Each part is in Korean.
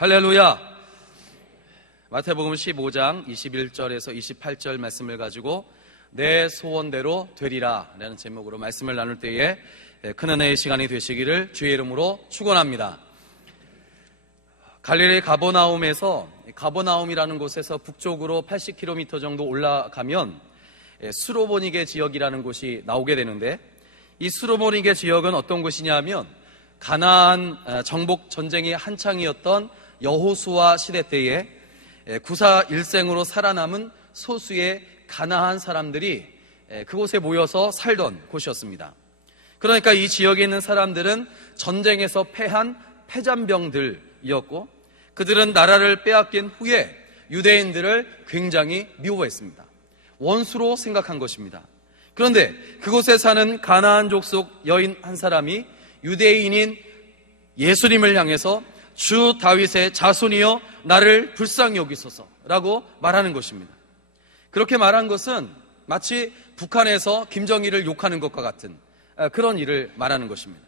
할렐루야. 마태복음 15장 21절에서 28절 말씀을 가지고 내 소원대로 되리라 라는 제목으로 말씀을 나눌 때에 큰 은혜의 시간이 되시기를 주의 이름으로 축원합니다. 갈릴리 가버나움이라는 곳에서 북쪽으로 80km 정도 올라가면 수로보니게 지역이라는 곳이 나오게 되는데, 이 수로보니게 지역은 어떤 곳이냐면 가나안 정복 전쟁이 한창이었던 여호수아 시대 때에 구사 일생으로 살아남은 소수의 가나안 사람들이 그곳에 모여서 살던 곳이었습니다. 그러니까 이 지역에 있는 사람들은 전쟁에서 패한 패잔병들이었고, 그들은 나라를 빼앗긴 후에 유대인들을 굉장히 미워했습니다. 원수로 생각한 것입니다. 그런데 그곳에 사는 가나안 족속 여인 한 사람이 유대인인 예수님을 향해서 주 다윗의 자손이여 나를 불쌍히 여기소서라고 말하는 것입니다. 그렇게 말한 것은 마치 북한에서 김정일을 욕하는 것과 같은 그런 일을 말하는 것입니다.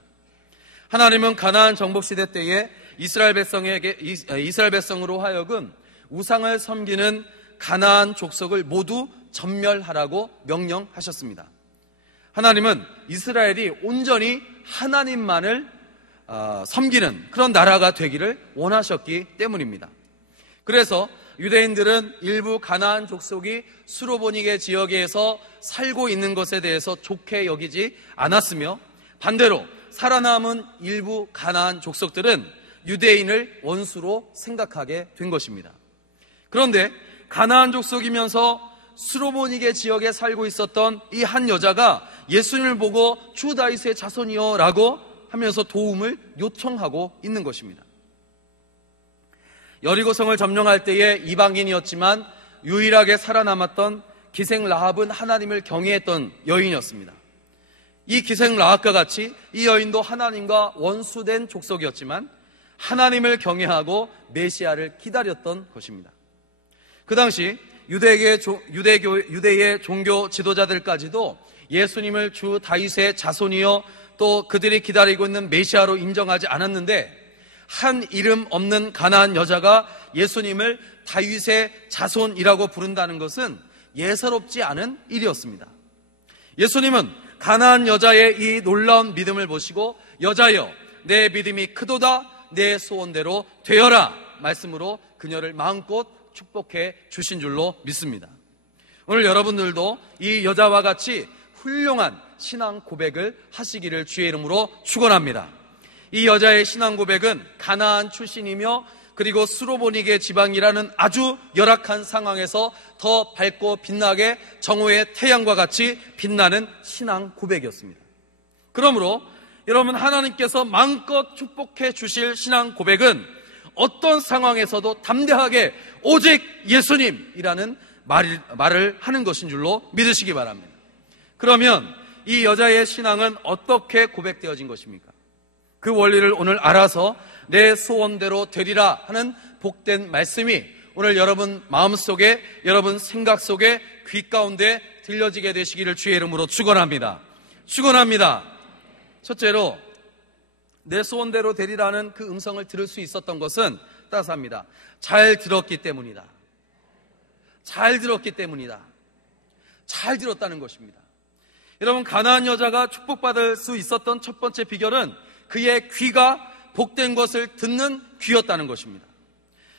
하나님은 가나안 정복 시대 때에 이스라엘 백성으로 하여금 우상을 섬기는 가나안 족속을 모두 전멸하라고 명령하셨습니다. 하나님은 이스라엘이 온전히 하나님만을 섬기는 그런 나라가 되기를 원하셨기 때문입니다. 그래서 유대인들은 일부 가나안 족속이 수로보니게 지역에서 살고 있는 것에 대해서 좋게 여기지 않았으며, 반대로 살아남은 일부 가나안 족속들은 유대인을 원수로 생각하게 된 것입니다. 그런데 가나안 족속이면서 수로보니게 지역에 살고 있었던 이 한 여자가 예수님을 보고 주 다윗의 자손이여 라고 하면서 도움을 요청하고 있는 것입니다. 여리고성을 점령할 때에 이방인이었지만 유일하게 살아남았던 기생 라합은 하나님을 경외했던 여인이었습니다. 이 기생 라합과 같이 이 여인도 하나님과 원수된 족속이었지만 하나님을 경외하고 메시아를 기다렸던 것입니다. 그 당시 유대의 종교 지도자들까지도 예수님을 주 다윗의 자손이요 또 그들이 기다리고 있는 메시아로 인정하지 않았는데, 한 이름 없는 가나안 여자가 예수님을 다윗의 자손이라고 부른다는 것은 예사롭지 않은 일이었습니다. 예수님은 가나안 여자의 이 놀라운 믿음을 보시고 여자여 내 믿음이 크도다 내 소원대로 되어라 말씀으로 그녀를 마음껏 축복해 주신 줄로 믿습니다. 오늘 여러분들도 이 여자와 같이 훌륭한 신앙 고백을 하시기를 주의 이름으로 축원합니다. 이 여자의 신앙 고백은 가나안 출신이며 그리고 수로보니게 지방이라는 아주 열악한 상황에서 더 밝고 빛나게 정오의 태양과 같이 빛나는 신앙 고백이었습니다. 그러므로 여러분, 하나님께서 마음껏 축복해 주실 신앙 고백은 어떤 상황에서도 담대하게 오직 예수님이라는 말을 하는 것인 줄로 믿으시기 바랍니다. 그러면 이 여자의 신앙은 어떻게 고백되어진 것입니까? 그 원리를 오늘 알아서 내 소원대로 되리라 하는 복된 말씀이 오늘 여러분 마음속에, 여러분 생각 속에, 귀 가운데 들려지게 되시기를 주의 이름으로 축원합니다. 축원합니다. 첫째로 내 소원대로 되리라는 그 음성을 들을 수 있었던 것은 따스합니다. 잘 들었기 때문이다. 잘 들었기 때문이다. 잘 들었다는 것입니다. 여러분, 가나안 여자가 축복받을 수 있었던 첫 번째 비결은 그의 귀가 복된 것을 듣는 귀였다는 것입니다.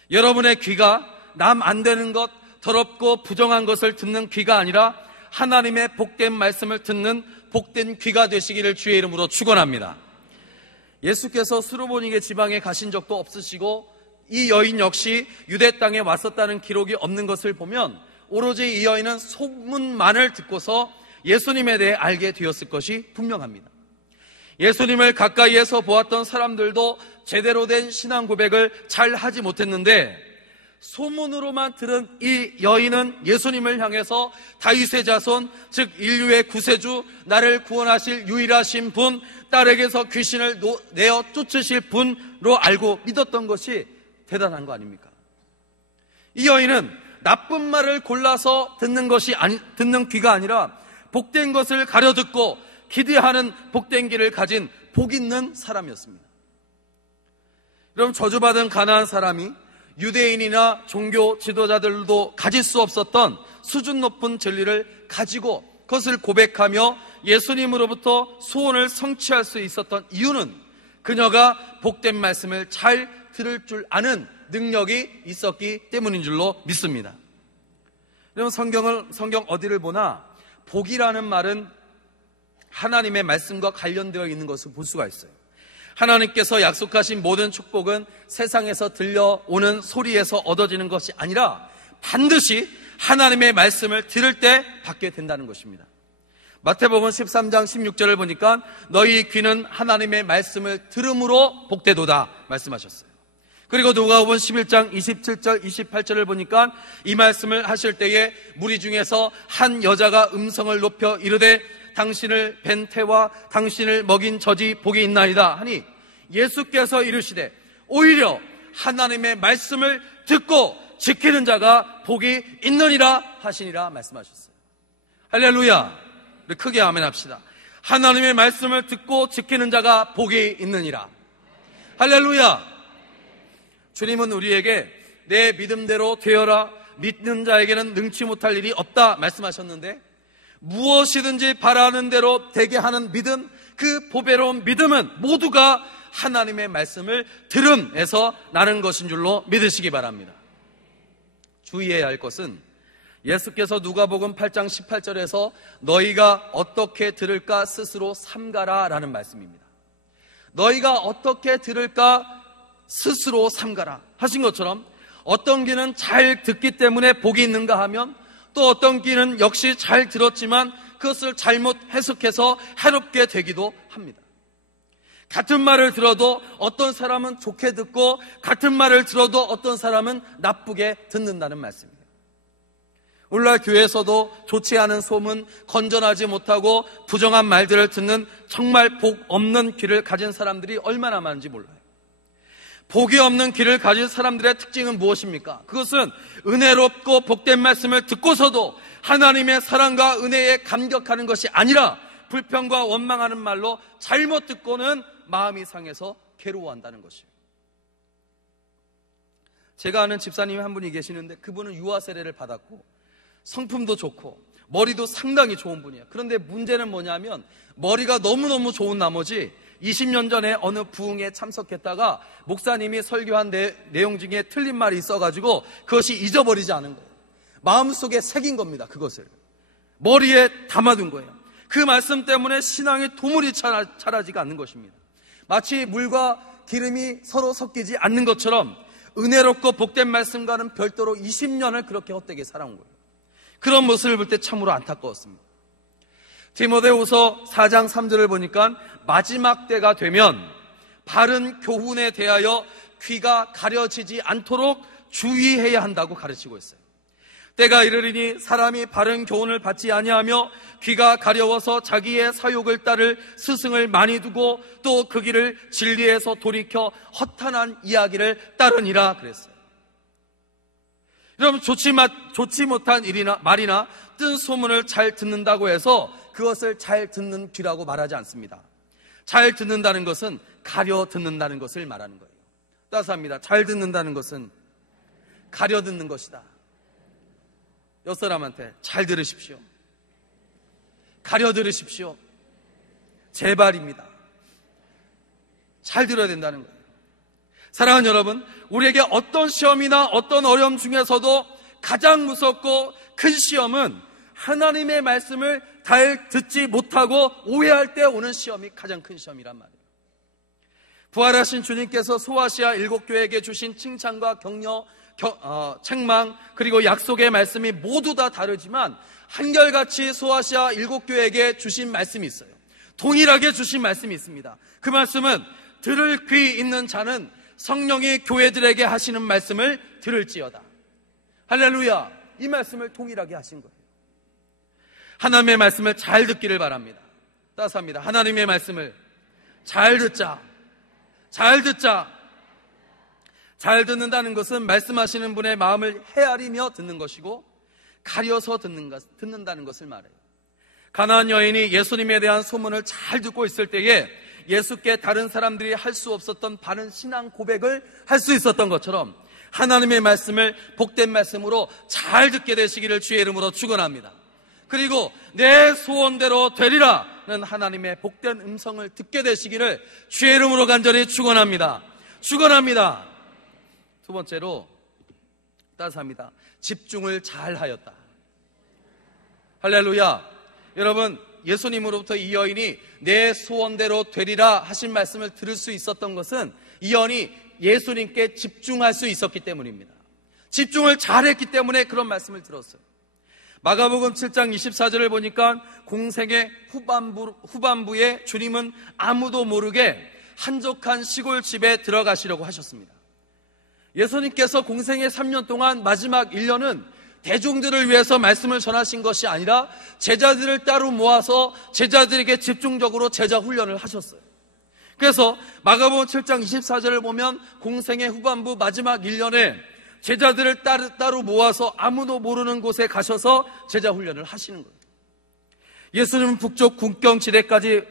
여러분의 귀가 남 안 되는 것, 더럽고 부정한 것을 듣는 귀가 아니라 하나님의 복된 말씀을 듣는 복된 귀가 되시기를 주의 이름으로 축원합니다. 예수께서 수로보니게 지방에 가신 적도 없으시고 이 여인 역시 유대 땅에 왔었다는 기록이 없는 것을 보면 오로지 이 여인은 소문만을 듣고서 예수님에 대해 알게 되었을 것이 분명합니다. 예수님을 가까이에서 보았던 사람들도 제대로 된 신앙 고백을 잘 하지 못했는데, 소문으로만 들은 이 여인은 예수님을 향해서 다윗의 자손, 즉 인류의 구세주, 나를 구원하실 유일하신 분, 딸에게서 귀신을 내어 쫓으실 분으로 알고 믿었던 것이 대단한 거 아닙니까? 이 여인은 나쁜 말을 골라서 듣는 귀가 아니라 복된 것을 가려듣고 기대하는 복된 길을 가진 복 있는 사람이었습니다. 그럼 저주받은 가나안 사람이 유대인이나 종교 지도자들도 가질 수 없었던 수준 높은 진리를 가지고 그것을 고백하며 예수님으로부터 소원을 성취할 수 있었던 이유는 그녀가 복된 말씀을 잘 들을 줄 아는 능력이 있었기 때문인 줄로 믿습니다. 여러분, 성경 어디를 보나 복이라는 말은 하나님의 말씀과 관련되어 있는 것을 볼 수가 있어요. 하나님께서 약속하신 모든 축복은 세상에서 들려오는 소리에서 얻어지는 것이 아니라 반드시 하나님의 말씀을 들을 때 받게 된다는 것입니다. 마태복음 13장 16절을 보니까 너희 귀는 하나님의 말씀을 들음으로 복되도다 말씀하셨어요. 그리고 누가복음 11장 27절 28절을 보니까 이 말씀을 하실 때에 무리 중에서 한 여자가 음성을 높여 이르되 당신을 뵌 태와 당신을 먹인 젖이 복이 있나이다 하니 예수께서 이르시되 오히려 하나님의 말씀을 듣고 지키는 자가 복이 있느니라 하시니라 말씀하셨어요. 할렐루야. 우리 크게 아멘 합시다. 하나님의 말씀을 듣고 지키는 자가 복이 있느니라. 할렐루야. 주님은 우리에게 내 믿음대로 되어라, 믿는 자에게는 능치 못할 일이 없다 말씀하셨는데, 무엇이든지 바라는 대로 되게 하는 믿음, 그 보배로운 믿음은 모두가 하나님의 말씀을 들음에서 나는 것인 줄로 믿으시기 바랍니다. 주의해야 할 것은 예수께서 누가복음 8장 18절에서 너희가 어떻게 들을까 스스로 삼가라 라는 말씀입니다. 너희가 어떻게 들을까 스스로 삼가라 하신 것처럼 어떤 귀는 잘 듣기 때문에 복이 있는가 하면 또 어떤 귀는 역시 잘 들었지만 그것을 잘못 해석해서 해롭게 되기도 합니다. 같은 말을 들어도 어떤 사람은 좋게 듣고 같은 말을 들어도 어떤 사람은 나쁘게 듣는다는 말씀이에요. 오늘날 교회에서도 좋지 않은 소문, 건전하지 못하고 부정한 말들을 듣는 정말 복 없는 귀를 가진 사람들이 얼마나 많은지 몰라요. 복이 없는 귀를 가진 사람들의 특징은 무엇입니까? 그것은 은혜롭고 복된 말씀을 듣고서도 하나님의 사랑과 은혜에 감격하는 것이 아니라 불평과 원망하는 말로 잘못 듣고는 마음이 상해서 괴로워한다는 것이에요. 제가 아는 집사님이 한 분이 계시는데 그분은 유아 세례를 받았고 성품도 좋고 머리도 상당히 좋은 분이에요. 그런데 문제는 뭐냐면 머리가 너무너무 좋은 나머지 20년 전에 어느 부흥에 참석했다가 목사님이 설교한 내용 중에 틀린 말이 있어가지고 그것이 잊어버리지 않은 거예요. 마음속에 새긴 겁니다. 그것을 머리에 담아둔 거예요. 그 말씀 때문에 신앙의 도물이 자라지가 않는 것입니다. 마치 물과 기름이 서로 섞이지 않는 것처럼 은혜롭고 복된 말씀과는 별도로 20년을 그렇게 헛되게 살아온 거예요. 그런 모습을 볼 때 참으로 안타까웠습니다. 디모데후서 4장 3절을 보니까 마지막 때가 되면 바른 교훈에 대하여 귀가 가려지지 않도록 주의해야 한다고 가르치고 있어요. 때가 이르리니 사람이 바른 교훈을 받지 아니하며 귀가 가려워서 자기의 사욕을 따를 스승을 많이 두고 또 그 길을 진리에서 돌이켜 허탄한 이야기를 따르니라 그랬어요. 여러분, 좋지 못한 말이나 뜬 소문을 잘 듣는다고 해서 그것을 잘 듣는 귀라고 말하지 않습니다. 잘 듣는다는 것은 가려 듣는다는 것을 말하는 거예요. 따스합니다. 잘 듣는다는 것은 가려 듣는 것이다. 옆 사람한테 잘 들으십시오. 가려 들으십시오. 제발입니다. 잘 들어야 된다는 거예요. 사랑하는 여러분, 우리에게 어떤 시험이나 어떤 어려움 중에서도 가장 무섭고 큰 시험은 하나님의 말씀을 잘 듣지 못하고 오해할 때 오는 시험이 가장 큰 시험이란 말이에요. 부활하신 주님께서 소아시아 7교회에게 주신 칭찬과 격려, 책망, 그리고 약속의 말씀이 모두 다 다르지만 한결같이 소아시아 7교회에게 주신 말씀이 있어요. 동일하게 주신 말씀이 있습니다. 그 말씀은 들을 귀 있는 자는 성령이 교회들에게 하시는 말씀을 들을지어다. 할렐루야. 이 말씀을 동일하게 하신 거예요. 하나님의 말씀을 잘 듣기를 바랍니다. 따스합니다. 하나님의 말씀을 잘 듣자. 잘 듣자. 잘 듣는다는 것은 말씀하시는 분의 마음을 헤아리며 듣는 것이고 가려서 듣는다는 것을 말해요. 가나안 여인이 예수님에 대한 소문을 잘 듣고 있을 때에 예수께 다른 사람들이 할 수 없었던 바른 신앙 고백을 할 수 있었던 것처럼 하나님의 말씀을 복된 말씀으로 잘 듣게 되시기를 주의 이름으로 축원합니다. 그리고 내 소원대로 되리라는 하나님의 복된 음성을 듣게 되시기를 주의 이름으로 간절히 축원합니다. 축원합니다. 두 번째로 따스합니다. 집중을 잘 하였다. 할렐루야. 여러분, 예수님으로부터 이 여인이 내 소원대로 되리라 하신 말씀을 들을 수 있었던 것은 이 여인이 예수님께 집중할 수 있었기 때문입니다. 집중을 잘했기 때문에 그런 말씀을 들었어요. 마가복음 7장 24절을 보니까 공생의 후반부에 주님은 아무도 모르게 한적한 시골집에 들어가시려고 하셨습니다. 예수님께서 공생의 3년 동안 마지막 1년은 대중들을 위해서 말씀을 전하신 것이 아니라 제자들을 따로 모아서 제자들에게 집중적으로 제자 훈련을 하셨어요. 그래서 마가복음 7장 24절을 보면 공생의 후반부 마지막 1년에 제자들을 따로 모아서 아무도 모르는 곳에 가셔서 제자 훈련을 하시는 거예요. 예수님은 북쪽 국경지대까지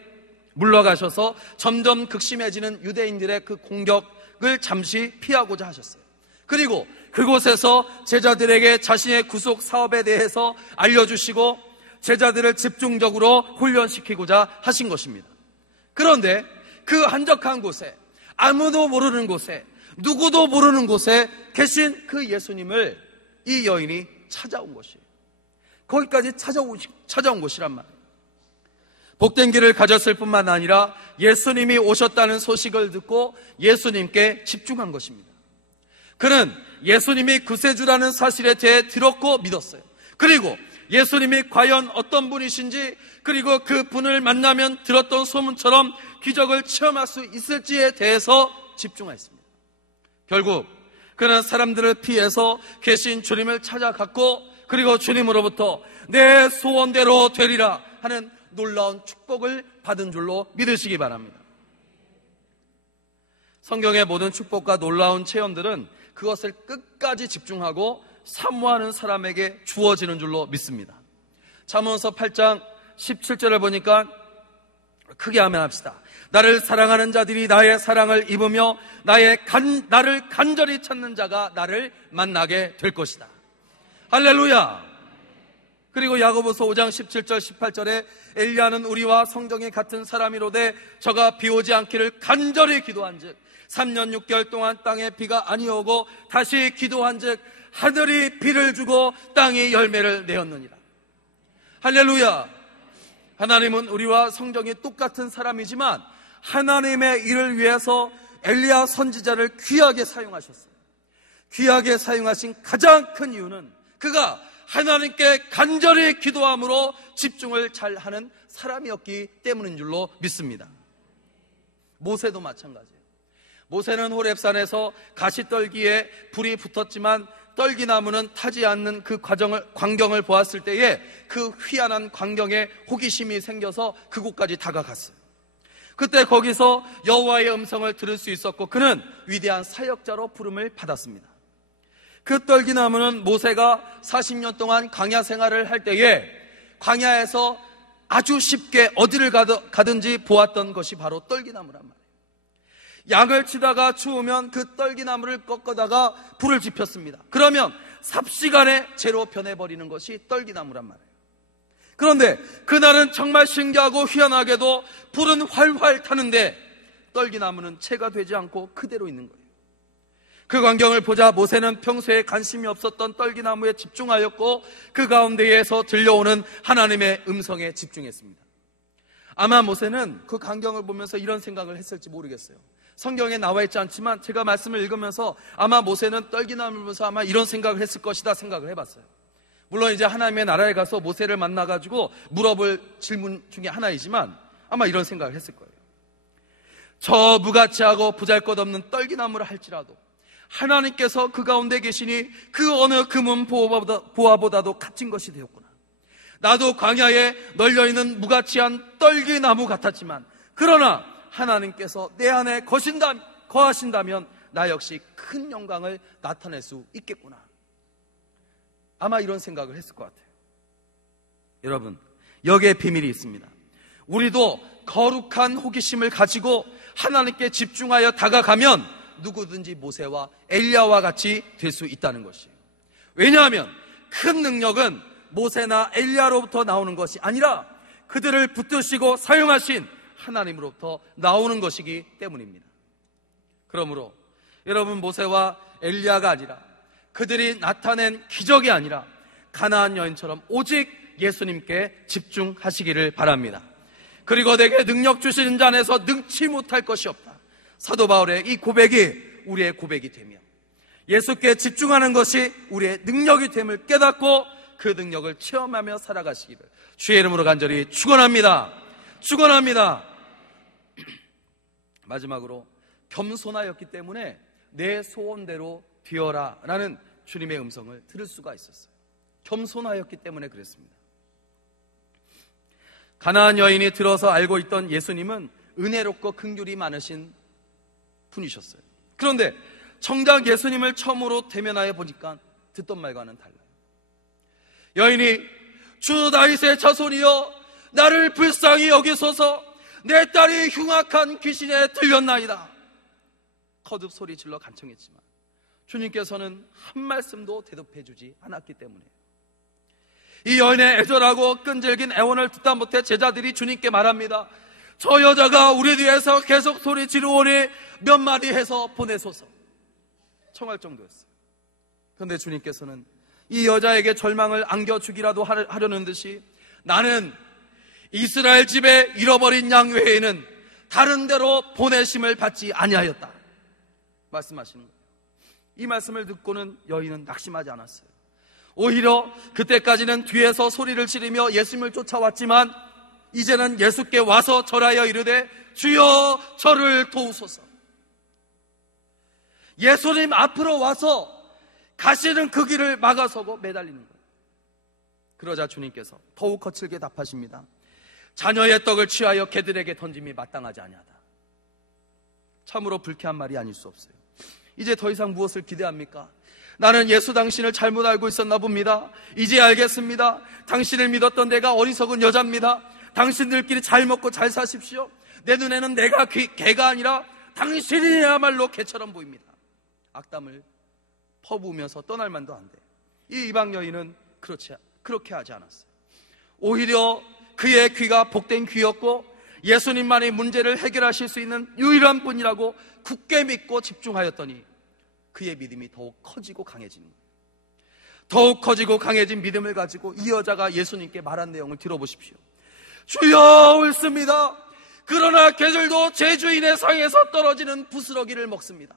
물러가셔서 점점 극심해지는 유대인들의 그 공격을 잠시 피하고자 하셨어요. 그리고 그곳에서 제자들에게 자신의 구속 사업에 대해서 알려주시고 제자들을 집중적으로 훈련시키고자 하신 것입니다. 그런데 그 한적한 곳에, 아무도 모르는 곳에, 누구도 모르는 곳에 계신 그 예수님을 이 여인이 찾아온 것이에요. 거기까지 찾아온 곳이란 말이에요. 복된 길을 가졌을 뿐만 아니라 예수님이 오셨다는 소식을 듣고 예수님께 집중한 것입니다. 그는 예수님이 구세주라는 사실에 대해 들었고 믿었어요. 그리고 예수님이 과연 어떤 분이신지, 그리고 그 분을 만나면 들었던 소문처럼 기적을 체험할 수 있을지에 대해서 집중했습니다. 결국 그는 사람들을 피해서 계신 주님을 찾아갔고, 그리고 주님으로부터 내 소원대로 되리라 하는 놀라운 축복을 받은 줄로 믿으시기 바랍니다. 성경의 모든 축복과 놀라운 체험들은 그것을 끝까지 집중하고 사모하는 사람에게 주어지는 줄로 믿습니다. 잠언서 8장 17절을 보니까 크게 아멘합시다. 나를 사랑하는 자들이 나의 사랑을 입으며 나를 간절히 찾는 자가 나를 만나게 될 것이다. 할렐루야. 그리고 야고보서 5장 17절 18절에 엘리야는 우리와 성정이 같은 사람이로되 저가 비 오지 않기를 간절히 기도한즉 3년 6개월 동안 땅에 비가 아니오고 다시 기도한즉 하늘이 비를 주고 땅이 열매를 내었느니라. 할렐루야. 하나님은 우리와 성정이 똑같은 사람이지만 하나님의 일을 위해서 엘리야 선지자를 귀하게 사용하셨어요. 귀하게 사용하신 가장 큰 이유는 그가 하나님께 간절히 기도함으로 집중을 잘하는 사람이었기 때문인 줄로 믿습니다. 모세도 마찬가지예요. 모세는 호렙산에서 가시떨기에 불이 붙었지만 떨기나무는 타지 않는 그 광경을 보았을 때에 그 희한한 광경에 호기심이 생겨서 그곳까지 다가갔어요. 그때 거기서 여호와의 음성을 들을 수 있었고 그는 위대한 사역자로 부름을 받았습니다. 그 떨기나무는 모세가 40년 동안 광야 생활을 할 때에 광야에서 아주 쉽게 어디를 가든지 보았던 것이 바로 떨기나무란 말이에요. 양을 치다가 추우면 그 떨기나무를 꺾어다가 불을 지폈습니다. 그러면 삽시간에 재로 변해버리는 것이 떨기나무란 말이에요. 그런데 그날은 정말 신기하고 희한하게도 불은 활활 타는데 떨기나무는 채가 되지 않고 그대로 있는 거예요. 그 광경을 보자 모세는 평소에 관심이 없었던 떨기나무에 집중하였고 그 가운데에서 들려오는 하나님의 음성에 집중했습니다. 아마 모세는 그 광경을 보면서 이런 생각을 했을지 모르겠어요. 성경에 나와 있지 않지만 제가 말씀을 읽으면서 아마 모세는 떨기나무를 보면서 아마 이런 생각을 했을 것이다 생각을 해봤어요. 물론 이제 하나님의 나라에 가서 모세를 만나가지고 물어볼 질문 중에 하나이지만 아마 이런 생각을 했을 거예요. 저 무가치하고 보잘것없는 떨기나무를 할지라도 하나님께서 그 가운데 계시니 그 어느 금은 보화보다도 값진 것이 되었구나. 나도 광야에 널려있는 무가치한 떨기나무 같았지만 그러나 하나님께서 내 안에 거하신다면 나 역시 큰 영광을 나타낼 수 있겠구나. 아마 이런 생각을 했을 것 같아요. 여러분, 여기에 비밀이 있습니다. 우리도 거룩한 호기심을 가지고 하나님께 집중하여 다가가면 누구든지 모세와 엘리야와 같이 될 수 있다는 것이에요. 왜냐하면 큰 능력은 모세나 엘리야로부터 나오는 것이 아니라 그들을 붙드시고 사용하신 하나님으로부터 나오는 것이기 때문입니다. 그러므로 여러분, 모세와 엘리야가 아니라, 그들이 나타낸 기적이 아니라 가나안 여인처럼 오직 예수님께 집중하시기를 바랍니다. 그리고 내게 능력 주시는 자 안에서 능치 못할 것이 없다. 사도 바울의 이 고백이 우리의 고백이 되며 예수께 집중하는 것이 우리의 능력이 됨을 깨닫고 그 능력을 체험하며 살아가시기를 주의 이름으로 간절히 축원합니다. 축원합니다. 마지막으로 겸손하였기 때문에 내 소원대로 되어라 라는 주님의 음성을 들을 수가 있었어요. 겸손하였기 때문에 그랬습니다. 가나안 여인이 들어서 알고 있던 예수님은 은혜롭고 긍휼이 많으신 분이셨어요. 그런데 정작 예수님을 처음으로 대면하여 보니까 듣던 말과는 달라요. 여인이 주 다윗의 자손이여 나를 불쌍히 여기소서, 내 딸이 흉악한 귀신에 들렸나이다. 거듭 소리질러 간청했지만 주님께서는 한 말씀도 대답해 주지 않았기 때문에 이 여인의 애절하고 끈질긴 애원을 듣다 못해 제자들이 주님께 말합니다. 저 여자가 우리 뒤에서 계속 소리 지르오니 몇 마디 해서 보내소서. 청할 정도였어요. 그런데 주님께서는 이 여자에게 절망을 안겨주기라도 하려는 듯이 나는 이스라엘 집에 잃어버린 양 외에는 다른 데로 보내심을 받지 아니하였다 말씀하시는 거예요. 이 말씀을 듣고는 여인은 낙심하지 않았어요. 오히려 그때까지는 뒤에서 소리를 지르며 예수님을 쫓아왔지만 이제는 예수께 와서 절하여 이르되 주여 저를 도우소서. 예수님 앞으로 와서 가시는 그 길을 막아서고 매달리는 거예요. 그러자 주님께서 더욱 거칠게 답하십니다. 자녀의 떡을 취하여 개들에게 던짐이 마땅하지 아니하다. 참으로 불쾌한 말이 아닐 수 없어요. 이제 더 이상 무엇을 기대합니까? 나는 예수 당신을 잘못 알고 있었나 봅니다. 이제 알겠습니다. 당신을 믿었던 내가 어리석은 여자입니다. 당신들끼리 잘 먹고 잘 사십시오. 내 눈에는 내가 개가 아니라 당신이야말로 개처럼 보입니다. 악담을 퍼부으면서 떠날 만도 한데 이 이방 여인은 그렇게 하지 않았어요. 오히려 그의 귀가 복된 귀였고 예수님만이 문제를 해결하실 수 있는 유일한 분이라고 굳게 믿고 집중하였더니 그의 믿음이 더욱 커지고 강해지는 거예요. 더욱 커지고 강해진 믿음을 가지고 이 여자가 예수님께 말한 내용을 들어보십시오. 주여 옳습니다. 그러나 개들도 제 주인의 상에서 떨어지는 부스러기를 먹습니다.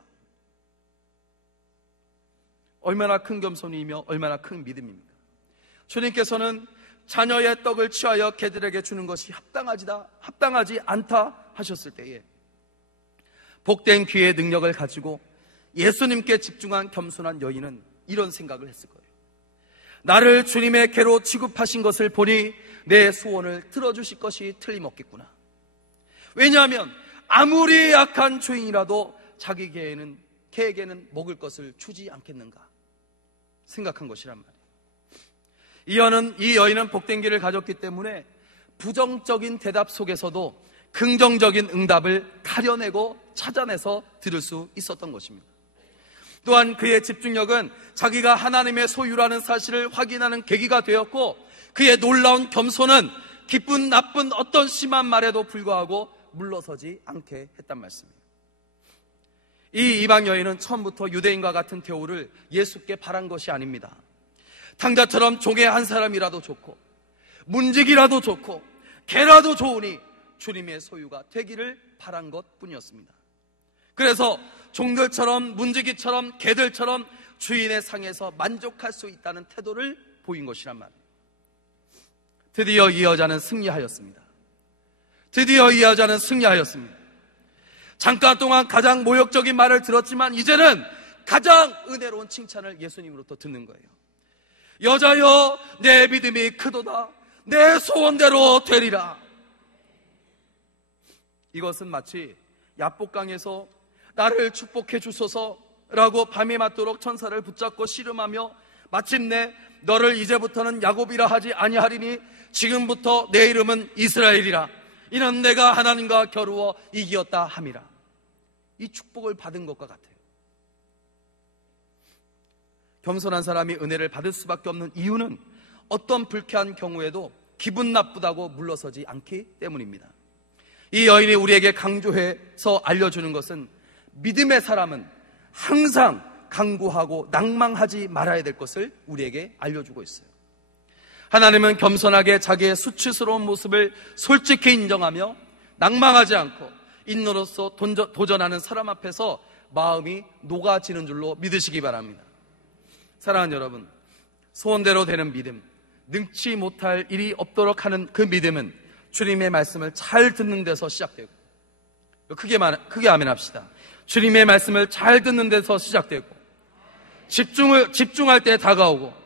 얼마나 큰 겸손이며 얼마나 큰 믿음입니까? 주님께서는 자녀의 떡을 취하여 개들에게 주는 것이 합당하지 않다 하셨을 때에 복된 귀의 능력을 가지고 예수님께 집중한 겸손한 여인은 이런 생각을 했을 거예요. 나를 주님의 개로 취급하신 것을 보니 내 소원을 들어주실 것이 틀림없겠구나. 왜냐하면 아무리 약한 주인이라도 자기 개에게는 먹을 것을 주지 않겠는가 생각한 것이란 말이에요. 이 여인은 복된 길을 가졌기 때문에 부정적인 대답 속에서도 긍정적인 응답을 가려내고 찾아내서 들을 수 있었던 것입니다. 또한 그의 집중력은 자기가 하나님의 소유라는 사실을 확인하는 계기가 되었고 그의 놀라운 겸손은 기쁜 나쁜 어떤 심한 말에도 불구하고 물러서지 않게 했단 말씀이에요. 이 이방 여인은 처음부터 유대인과 같은 대우를 예수께 바란 것이 아닙니다. 탕자처럼 종의 한 사람이라도 좋고 문지기라도 좋고 개라도 좋으니 주님의 소유가 되기를 바란 것뿐이었습니다. 그래서 종들처럼 문지기처럼 개들처럼 주인의 상에서 만족할 수 있다는 태도를 보인 것이란 말이에요. 드디어 이 여자는 승리하였습니다. 잠깐 동안 가장 모욕적인 말을 들었지만 이제는 가장 은혜로운 칭찬을 예수님으로부터 듣는 거예요. 여자여 내 믿음이 크도다. 내 소원대로 되리라. 이것은 마치 야복강에서 나를 축복해 주소서라고 밤이 맞도록 천사를 붙잡고 씨름하며 마침내 너를 이제부터는 야곱이라 하지 아니하리니 지금부터 내 이름은 이스라엘이라. 이는 내가 하나님과 겨루어 이기었다 함이라. 이 축복을 받은 것과 같아요. 겸손한 사람이 은혜를 받을 수밖에 없는 이유는 어떤 불쾌한 경우에도 기분 나쁘다고 물러서지 않기 때문입니다. 이 여인이 우리에게 강조해서 알려주는 것은 믿음의 사람은 항상 강구하고 낭망하지 말아야 될 것을 우리에게 알려주고 있어요. 하나님은 겸손하게 자기의 수치스러운 모습을 솔직히 인정하며 낭망하지 않고 인노로서 도전하는 사람 앞에서 마음이 녹아지는 줄로 믿으시기 바랍니다. 사랑하는 여러분, 소원대로 되는 믿음, 능치 못할 일이 없도록 하는 그 믿음은 주님의 말씀을 잘 듣는 데서 시작되고, 크게 아멘합시다. 주님의 말씀을 잘 듣는 데서 시작되고, 집중할 때 다가오고,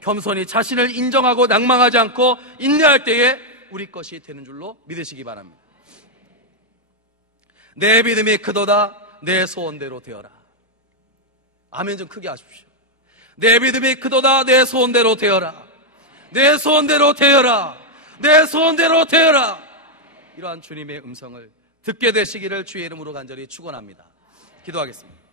겸손히 자신을 인정하고 낭망하지 않고 인내할 때에 우리 것이 되는 줄로 믿으시기 바랍니다. 내 믿음이 크도다 내 소원대로 되어라. 아멘 좀 크게 하십시오. 내 믿음이 크도다 내 소원대로 되어라. 내 소원대로 되어라. 내 소원대로 되어라. 이러한 주님의 음성을 듣게 되시기를 주의 이름으로 간절히 축원합니다. 기도하겠습니다.